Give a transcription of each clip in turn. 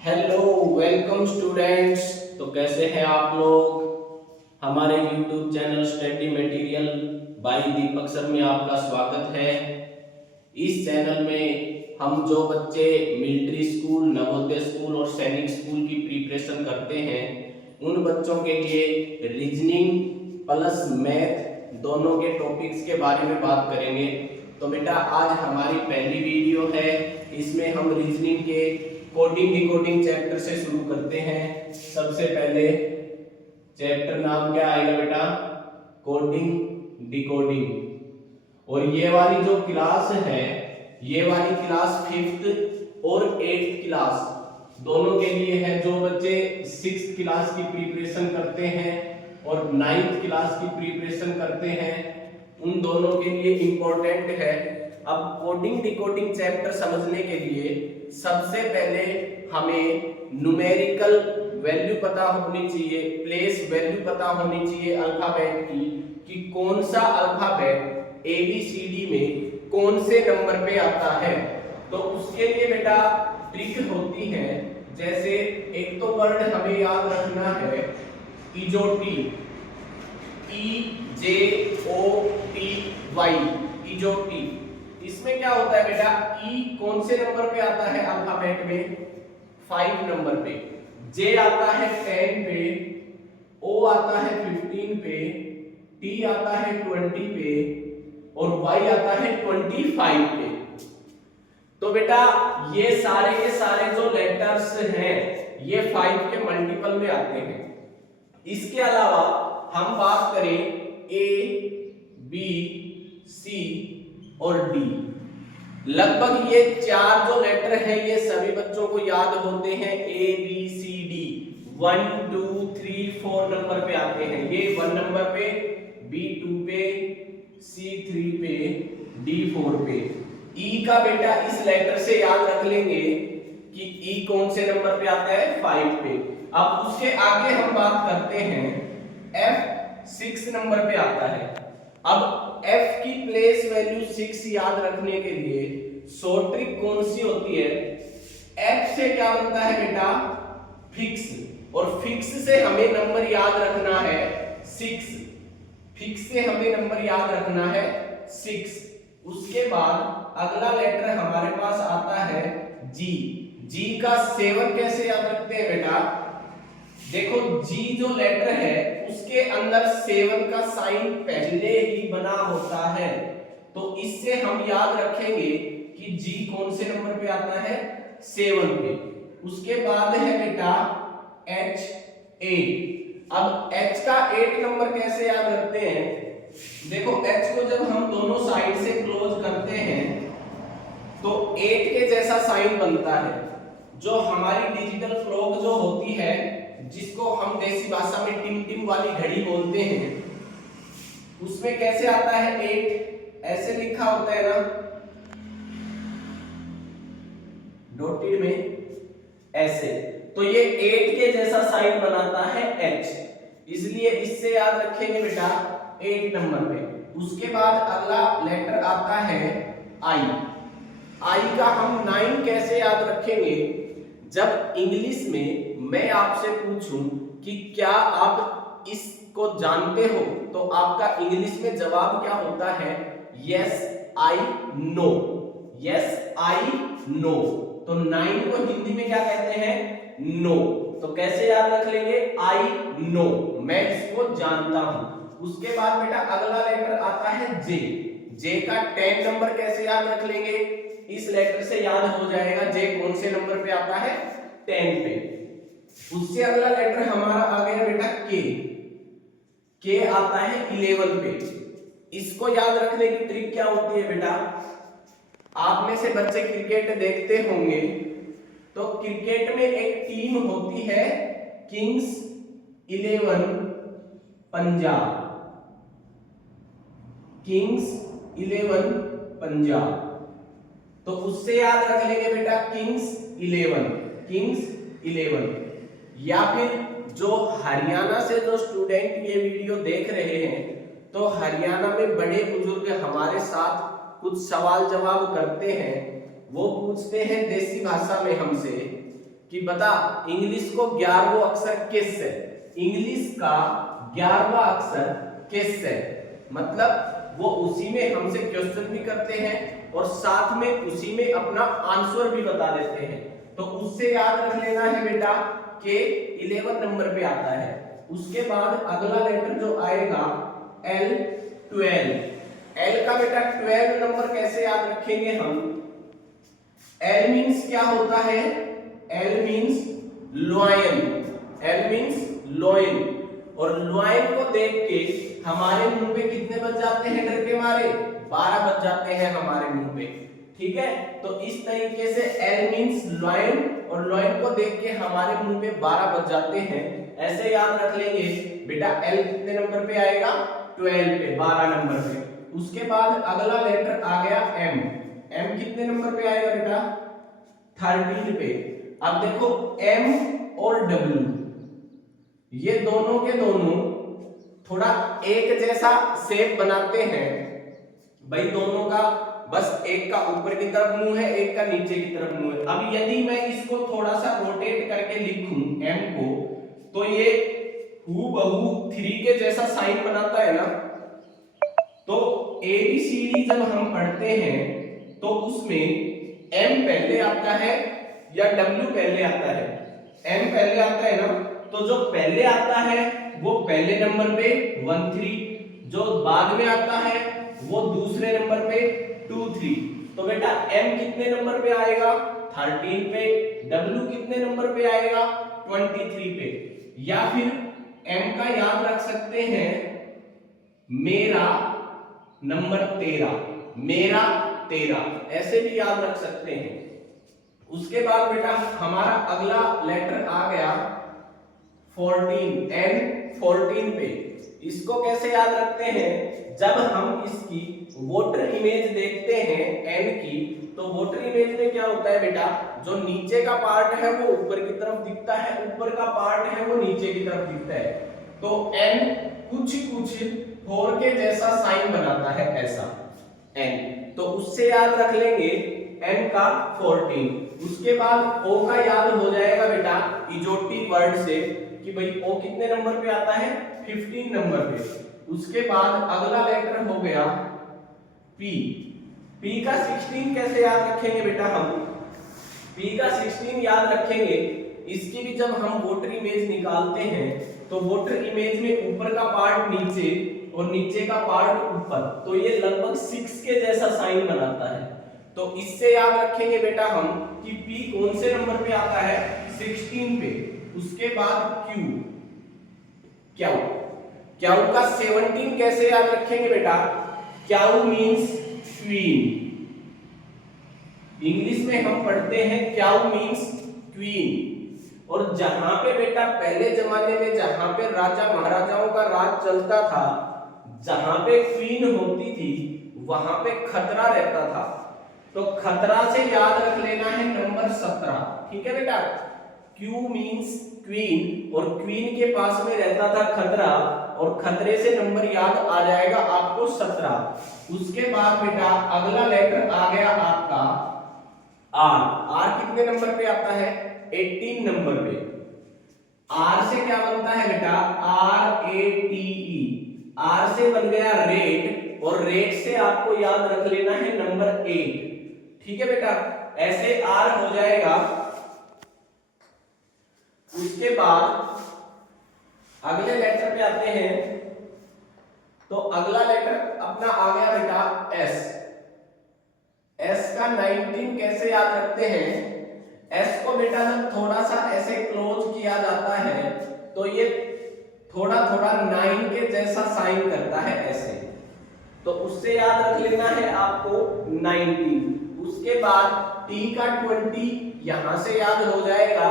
Hello welcome students. तो कैसे हैं आप लोग। हमारे YouTube channel study material by Deepak sir में आपका स्वागत है। इस चैनल में हम जो बच्चे मिलिट्री स्कूल, नवोदय स्कूल और सैनिक स्कूल की प्रिपरेशन करते हैं उन बच्चों के लिए रीजनिंग प्लस मैथ दोनों के टॉपिक्स के बारे में बात करेंगे। तो बेटा आज हमारी पहली वीडियो है, इसमें हम रीजनिंग के कोडिंग डिकोडिंग चैप्टर से शुरू करते हैं। सबसे पहले चैप्टर नाम क्या आएगा बेटा, कोडिंग डिकोडिंग। और ये वाली जो क्लास है, ये वाली क्लास 5th और 8th क्लास दोनों के लिए है। जो बच्चे 6th क्लास की प्रिपरेशन करते हैं और 9th क्लास की प्रिपरेशन करते हैं उन दोनों के लिए इंपॉर्टेंट है। अब कोडिंग डिकोडिंग चैप्टर समझने के लिए सबसे पहले हमें न्यूमेरिकल वैल्यू पता होनी चाहिए, प्लेस वैल्यू पता होनी चाहिए अल्फाबेट की, कि कौन सा अल्फाबेट ABCD में कौन से नंबर पे आता है। तो उसके लिए बेटा ट्रिक होती है, जैसे एक तो वर्ड हमें याद रखना है इजोटी, EJOTY, इजोटी। इसमें क्या होता है बेटा, ई कौन से नंबर पे आता है अल्फाबेट में, 5 नंबर पे, जे आता है 10 पे, ओ आता है 15 पे, टी आता है 20 पे और वाई आता है 25 पे। तो बेटा ये सारे के सारे जो लेटर्स हैं ये 5 के मल्टीपल में आते हैं। इसके अलावा हम बात करें A, B, C और D, लगभग ये 4 जो लेटर हैं ये सभी बच्चों को याद होते हैं। ABCD 1 2 3 4 नंबर पे आते हैं। ये 1 नंबर पे, B 2 पे, C 3 पे, D 4 पे। E का बेटा इस लेटर से याद रख लेंगे कि E कौन से नंबर पे आता है, 5 पे। अब उसके आगे हम बात करते हैं, F 6 नंबर पे आता है। अब F की प्लेस वैल्यू 6 याद रखने के लिए शॉर्ट ट्रिक कौन सी होती है, F से क्या बनता है बेटा, फिक्स, और फिक्स से हमें नंबर याद रखना है 6, फिक्स से हमें नंबर याद रखना है 6। उसके बाद अगला लेटर हमारे पास आता है G। G का 7 कैसे याद रखते हैं बेटा, देखो G जो लेटर है उसके अंदर 7 का साइन पहले ही बना होता है, तो इससे हम याद रखेंगे कि G कौन से नंबर पे आता है, 7 पे। उसके बाद है बेटा H 8। अब H का 8 नंबर कैसे याद रखते हैं, देखो H को जब हम दोनों साइड से क्लोज करते हैं तो 8 के जैसा साइन बनता है। जो हमारी डिजिटल क्लॉक जो होती है, जिसको हम देसी भाषा में टिम टिम वाली घड़ी बोलते हैं, उसमें कैसे आता है 8, ऐसे लिखा होता है ना डॉटेड में, ऐसे। तो ये 8 के जैसा साइन बनाता है H, इसलिए इससे याद रखेंगे बेटा 8 नंबर पे। उसके बाद अगला लेटर आता है I। I का हम 9 कैसे याद रखेंगे, जब इंग्लिश में मैं आपसे पूछूं कि क्या आप इसको जानते हो, तो आपका इंग्लिश में जवाब क्या होता है, yes I know, yes I know. तो 9 को हिंदी में क्या कहते हैं, नो। तो कैसे याद रख लेंगे, आई नो, मैं इसको जानता हूं। उसके बाद बेटा अगला लेटर आता है जे। जे का 10 नंबर कैसे याद रख लेंगे, इस लेटर से याद हो जाएगा जे कौन से नंबर पे आता है, 10 पे। उससे अगला लेटर हमारा आ गया बेटा के। के आता है 11 पे। इसको याद रखने की ट्रिक क्या होती है बेटा, आप में से बच्चे क्रिकेट देखते होंगे, तो क्रिकेट में एक टीम होती है किंग्स 11 पंजाब, किंग्स 11 पंजाब। तो उससे याद रख लेंगे बेटा किंग्स 11, किंग्स 11। या फिर जो हरियाणा से जो स्टूडेंट ये वीडियो देख रहे हैं, तो हरियाणा में बड़े बुजुर्ग हमारे साथ कुछ सवाल जवाब करते हैं। वो पूछते हैं देसी भाषा में हमसे कि बता इंग्लिश को 11वां अक्षर किस है, इंग्लिश का 11वां अक्षर किस है, मतलब वो उसी में हमसे क्वेश्चन भी करते हैं और साथ में उसी में अपना आंसर भी बता देते हैं। तो उससे याद रख लेना है बेटा कि 11 नंबर पे आता है। उसके बाद अगला लेटर जो आएगा L12, L का बेटा 12 नंबर कैसे याद रखेंगे हम, L मीन्स क्या होता है, L means lion, L means lion, और लॉयन को देख के हमारे मुंह पे कितने बज जाते हैं डर के मारे, 12 बज जाते हैं हमारे मुंह पे, ठीक है। तो इस तरीके से L मीन्स लॉयन और लॉयन को देख के हमारे मुंह पे 12 बज जाते हैं, ऐसे याद रख लेंगे बेटा। L कितने नंबर पे आएगा, 12 पे, 12 नंबर पे। उसके बाद अगला लेटर आ गया M, M कितने नंबर पे आएगा बेटा, 13 पे। अब देखो M और W ये दोनों के दोनों थोड़ा एक जैसा शेप बनाते हैं भाई, दोनों का बस एक का ऊपर की तरफ मुंह है, एक का नीचे की तरफ मुंह है। अब यदि मैं इसको थोड़ा सा रोटेट करके लिखूं M को, तो ये हूबहू 3 के जैसा साइन बनाता है ना। तो ABCD जब हम पढ़ते हैं तो उसमें M पहले आता है या W पहले आता है, M पहले आता है ना, तो जो पहले आता है वो पहले नंबर पे 1 3, जो बाद में आता है वो दूसरे नंबर पे 2 3। तो बेटा M कितने नंबर पे आएगा, 13 पे, W कितने नंबर पे आएगा, 23 पे। या फिर M का याद रख सकते हैं मेरा नंबर 13, मेरा 13, ऐसे भी याद रख सकते हैं। उसके बाद बेटा हमारा अगला लेटर आ गया 14, N14 पे। इसको कैसे याद रखते हैं, जब हम इसकी वोटर इमेज देखते हैं N की, तो वोटर इमेज में क्या होता है बेटा, जो नीचे का पार्ट है वो ऊपर की तरफ दिखता है, ऊपर का पार्ट है वो नीचे की तरफ दिखता है। तो N कुछ कुछ 4 के जैसा साइन बनाता है, ऐसा N, तो उससे याद रख लेंगे N का 14। उसके बाद O का याद हो जाएगा बेटा इजोटिक वर्ड से कि भाई O कितने नंबर पे आता है, 15 नंबर पे। उसके बाद अगला लेटर हो गया P, P का 16 कैसे याद रखेंगे बेटा हम, P का 16 याद रखेंगे, इसकी भी जब हम वोटर इमेज निकालते हैं तो वोटर इमेज में ऊपर का पार्ट नीचे और नीचे का पार्ट ऊपर, तो ये लगभग 6 के जैसा साइन बनाता है। तो इससे याद रखेंगे बेटा हम कि P कौन से नंबर पे आता है, 16 पे। उसके बाद Q, क्यू, क्यू का 17 कैसे याद रखेंगे बेटा, क्यू मींस क्वीन, इंग्लिश में हम पढ़ते हैं क्यू मींस क्वीन। और जहां पे बेटा पहले जमाने में जहां पे राजा महाराजाओं का राज चलता था, जहां पे क्वीन होती थी वहां पे खतरा रहता था, तो खतरा से याद रख लेना है नंबर 17, ठीक है बेटा। क्यू मींस क्वीन और क्वीन के पास में रहता था खतरा, और खतरे से नंबर याद आ जाएगा आपको 17। उसके बाद बेटा अगला लेटर आ गया आपका आर, आर कितने नंबर पे आता है, 18 नंबर पे। आर से क्या बनता है बेटा, RATE, आर से बन गया रेट, और रेट से आपको याद रख लेना है नंबर 8, ठीक है बेटा, ऐसे आर हो जाएगा। उसके बाद अगले लेटर पे आते हैं, तो अगला लेटर अपना आ गया बेटा एस, एस का 19 कैसे याद रखते हैं, एस को बेटा जब थोड़ा सा ऐसे क्लोज किया जाता है तो ये थोड़ा थोड़ा 9 के जैसा साइन करता है ऐसे, तो उससे याद रख लेना है आपको 19। उसके बाद टी का 20 यहां से याद हो जाएगा,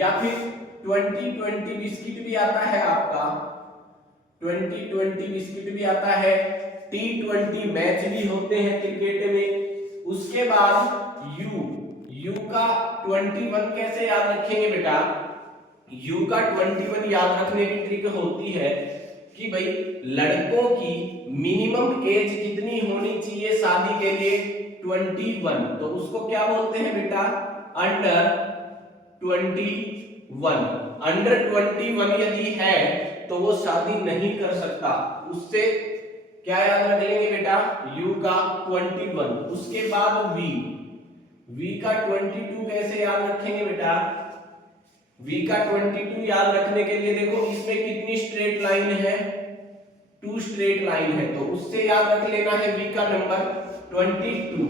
या फिर 2020 बिस्किट भी आता है आपका, 2020 बिस्किट भी आता है, T20 मैच भी होते हैं क्रिकेट में। उसके बाद यू, यू का 21 कैसे याद रखेंगे बेटा, यू का 21 याद रखने की ट्रिक होती है कि भाई लड़कों की मिनिमम एज कितनी होनी चाहिए शादी के लिए, 21, तो उसको क्या बोलते हैं बेटा, अंडर 21। अंडर 21 यदि है तो वो शादी नहीं कर सकता। उससे क्या याद रख लेंगे बेटा, u का 21, उसके बाद v का 22 कैसे याद रखेंगे बेटा, v का 22 याद रखने के लिए देखो इसमें कितनी स्ट्रेट लाइन है, 2 स्ट्रेट लाइन है, तो उससे याद रख लेना है v का नंबर 22।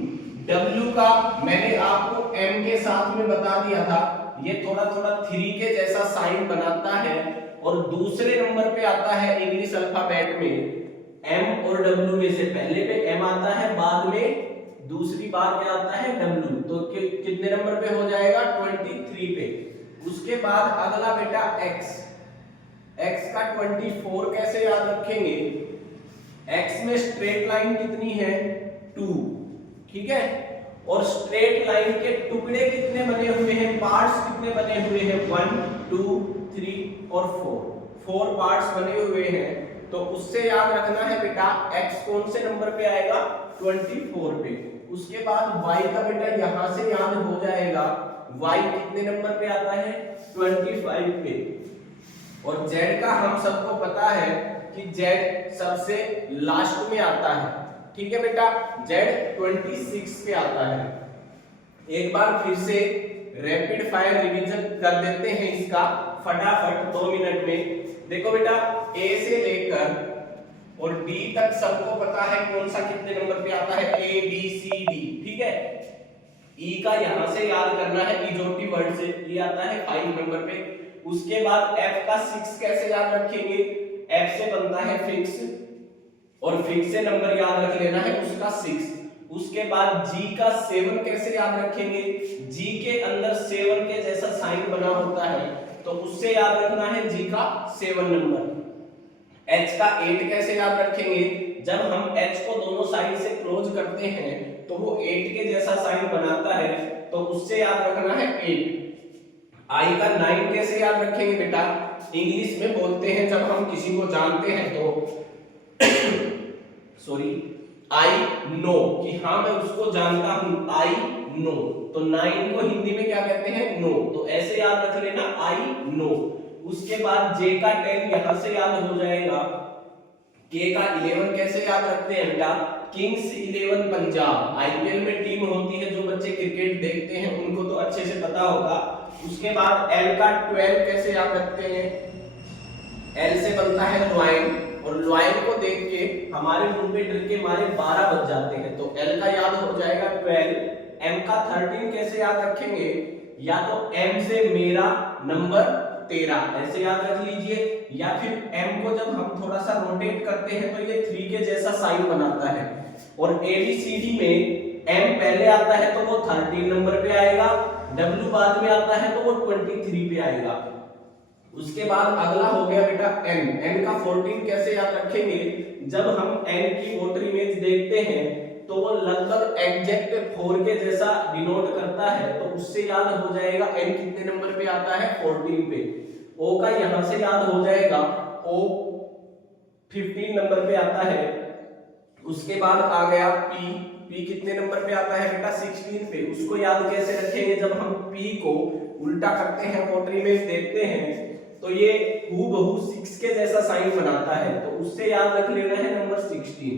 w का मैंने आपको m के साथ में बता दिया था, ये थोड़ा थोड़ा 3 के जैसा साइन बनाता है और दूसरे नंबर पे आता है इंग्लिश अल्फाबेट में m और w में से पहले पे m आता है, बाद में दूसरी बार क्या आता है w, तो कितने नंबर पे हो जाएगा 23 पे। उसके बाद अगला बेटा x का 24 कैसे याद रखेंगे, x में स्ट्रेट लाइन कितनी है 2, ठीक है, और स्ट्रेट लाइन के टुकड़े कितने बने हुए हैं, पार्ट्स कितने बने हुए हैं 1 2 3 और 4 पार्ट्स बने हुए हैं। तो उससे याद रखना है बेटा x कौन से नंबर पे आएगा 24 पे। उसके बाद y का बेटा यहां से याद हो जाएगा, y कितने नंबर पे आता है 25 पे। और z का हम सबको पता है कि z सबसे लास्ट में आता है, ठीक है बेटा, z 26 पे आता है। एक बार फिर से रैपिड फायर रिवीजन कर देते हैं इसका फटाफट 2 मिनट में। देखो बेटा a से लेकर और d तक सबको पता है कौन सा कितने नंबर पे आता है, a b c d, ठीक है। e का यहां से याद करना है, इजोटी वर्ड से e आता है 5 नंबर पे। उसके बाद f का 6 कैसे याद रखेंगे, f से बनता है फिक्स और फिक्स से नंबर याद रख लेना है उसका 6। उसके बाद g का 7 कैसे याद रखेंगे, g के अंदर 7 के जैसा साइन बना होता है, तो उससे याद रखना है g का 7 नंबर। h का 8 कैसे याद रखेंगे, जब हम h को दोनों साइड से क्लोज करते हैं तो वो 8 के जैसा साइन बनाता है, तो उससे याद रखना है 8। i का 9 कैसे याद रखेंगे बेटा, इंग्लिश में बोलते हैं जब हम किसी को जानते हैं तो सॉरी आई नो, कि हाँ मैं उसको जानता हूं, आई नो, तो 9 को हिंदी में क्या कहते हैं नो, तो ऐसे याद रख लेना आई नो। उसके बाद जे का 10 यहां से याद हो जाएगा, के का 11 कैसे याद रखते हैं बेटा, किंग्स 11 पंजाब, आईपीएल में टीम होती है, जो बच्चे क्रिकेट देखते हैं उनको तो अच्छे से पता होगा। उसके बाद एल का 12 कैसे याद रखते हैं, एल से बनता है लॉयन, और लॉयन को देख के हमारे मुंह पे डर के मारे 12 बज जाते हैं, तो एल का याद हो जाएगा 12। एम का 13 कैसे याद रखेंगे, या तो एम से मेरा नंबर 13 ऐसे याद रख लीजिए, या फिर एम को जब हम थोड़ा सा रोटेट करते हैं तो ये 3 के जैसा साइन बनाता है। और एबीसीडी में एम पहले आता है तो वो 13 नंबर पे आएगा, डब्ल्यू बाद में आता है तो वो 23 पे आएगा। उसके बाद अगला हो गया बेटा एन, एन का 14 कैसे याद रखेंगे, जब हम एन की वोटर इमेज देखते हैं तो वो लगभग एग्जैक्ट 4 के जैसा डिनोट करता है, तो उससे याद हो जाएगा एन कितने नंबर पे आता है 14 पे। ओ का यहां से याद हो जाएगा, ओ 15 नंबर पे आता है। उसके बाद आ गया पी, पी कितने नंबर पे आता है बेटा 16 पे। उसको याद कैसे रखेंगे, जब हम पी को उल्टा करते हैं वोटर इमेज देखते हैं तो ये हूबहू 6 के जैसा साइन बनाता है, तो उससे याद रख लेना है नंबर 16।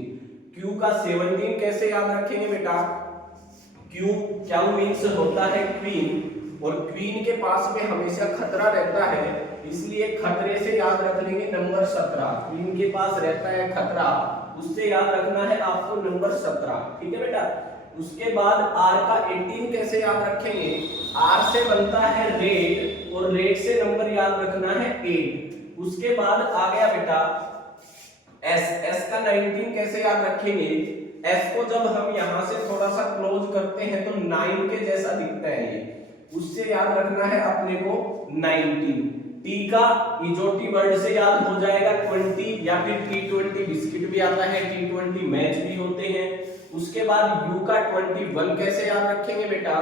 क्यू का 17 कैसे याद रखेंगे बेटा, क्यू क्या मीन्स होता है क्वीन, और क्वीन के पास में हमेशा खतरा रहता है, इसलिए खतरे से याद रख लेंगे नंबर 17। क्वीन के पास रहता है खतरा, उससे याद रखना है आपको नंबर 17, ठीक है बेटा। उसके बाद आर का 18 कैसे याद रखेंगे, आर से बनता है रेड, और रेड से नंबर याद रखना है 8। उसके बाद आ गया बेटा एस, एस का 19 कैसे याद रखेंगे, एस को जब हम यहां से थोड़ा सा क्लोज करते हैं तो 9 के जैसा दिखता है ये, उससे याद रखना है अपने को 19। टी का इजोटी वर्ड से याद हो जाएगा 20, या फिर T20 बिस्किट भी आता है, T20 मैच भी होते हैं। उसके बाद यू का 21 कैसे याद रखेंगे बेटा,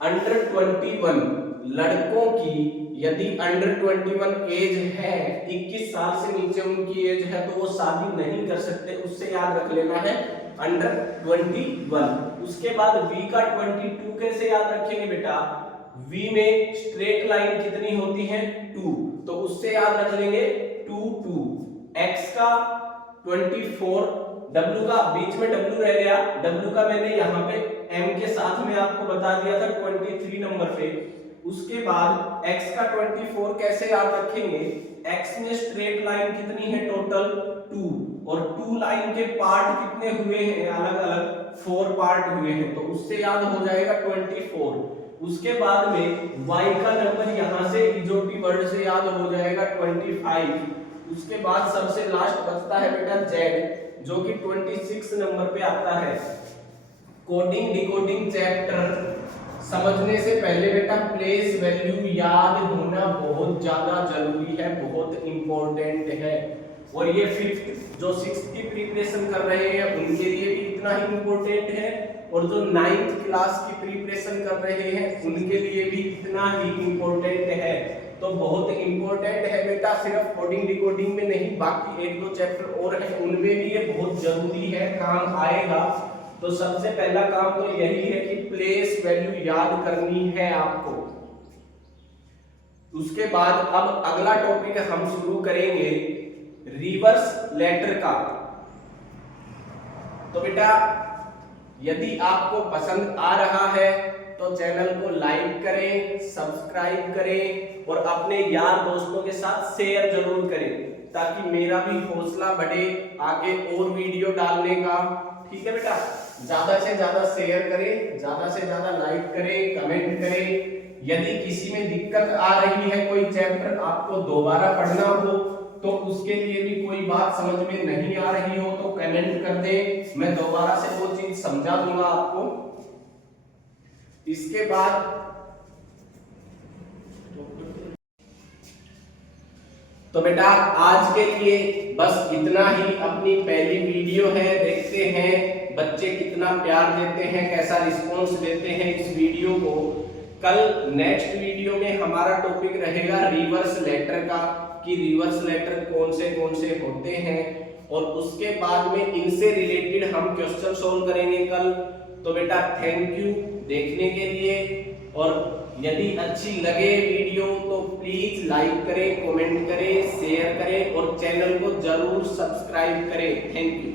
अंडर 21 लड़कों की यदि अंडर 21 एज है, 21 साल से नीचे उनकी एज है, तो वो शादी नहीं कर सकते, उससे याद रख लेना है अंडर 21। उसके बाद V का 22 कैसे याद रखेंगे बेटा, v में स्ट्रेट लाइन कितनी होती है 2, तो उससे याद रख लेंगे 2 2, x का 24, w का बीच में w रह गया, w का मैंने यहाँ पे m के साथ में आपको बता दिया था 23 नंबर पे। उसके बाद x का 24 कैसे याद रखेंगे, x में स्ट्रेट लाइन कितनी है टोटल 2, और 2 लाइन के पार्ट कितने हुए हैं अलग अलग 4 पार्ट हुए हैं, तो उससे याद हो जाएगा 24। उसके बाद में y का नंबर यहाँ से इजोटी वर्ड से याद हो जाएगा 25। उसके बाद सबसे लास्ट बचता है बेटा z, जो कि 26 नंबर पे आता है। कोडिंग डिकोडिंग चैप्टर समझने से पहले बेटा प्लेस वैल्यू याद होना बहुत ज्यादा जरूरी है, बहुत इंपॉर्टेंट है। और ये फिफ्थ जो सिक्स्थ की प्रिपरेशन कर रहे हैं उनके लिए भी इतना ही इंपॉर्टेंट है, और जो 9th क्लास की प्रिपरेशन कर रहे हैं उनके लिए भी इतना ही इंपॉर्टेंट है। तो बहुत इंपॉर्टेंट है बेटा, सिर्फ कोडिंग डिकोडिंग में नहीं, बाकी 1-2 चैप्टर और हैं उनमें भी ये बहुत जरूरी है, काम आएगा। तो सबसे पहला काम तो यही है कि प्लेस वैल्यू याद करनी है आपको। उसके बाद अब अगला टॉपिक हम शुरू करेंगे रिवर्स लेटर का। तो बेटा यदि आपको पसंद आ रहा है तो चैनल को लाइक करें, सब्सक्राइब करें और अपने यार दोस्तों के साथ शेयर जरूर करें, ताकि मेरा भी हौसला बढ़े आगे और वीडियो डालने का। ठीक है बेटा, ज्यादा से ज्यादा शेयर करें, ज्यादा से ज्यादा लाइक करें, कमेंट करें। यदि किसी में दिक्कत आ रही है, कोई चैप्टर आपको दोबारा पढ़ना हो, तो उसके लिए भी कोई बात समझ में नहीं आ रही हो तो कमेंट कर दे, मैं दोबारा से वो चीज समझा दूंगा आपको। इसके बाद तो बेटा आज के लिए बस इतना ही, अपनी पहली वीडियो है, देखते हैं बच्चे कितना प्यार देते हैं, कैसा रिस्पॉन्स देते हैं इस वीडियो को। कल नेक्स्ट वीडियो में हमारा टॉपिक रहेगा रिवर्स लेटर का, कि रिवर्स लेटर कौन से होते हैं, और उसके बाद में इनसे रिलेटेड हम क्वेश्चन सोल्व करेंगे कल। तो बेटा थैंक यू देखने के लिए, और यदि अच्छी लगे वीडियो तो प्लीज लाइक करें, कमेंट करें, शेयर करें और चैनल को जरूर सब्सक्राइब करें। Thank you.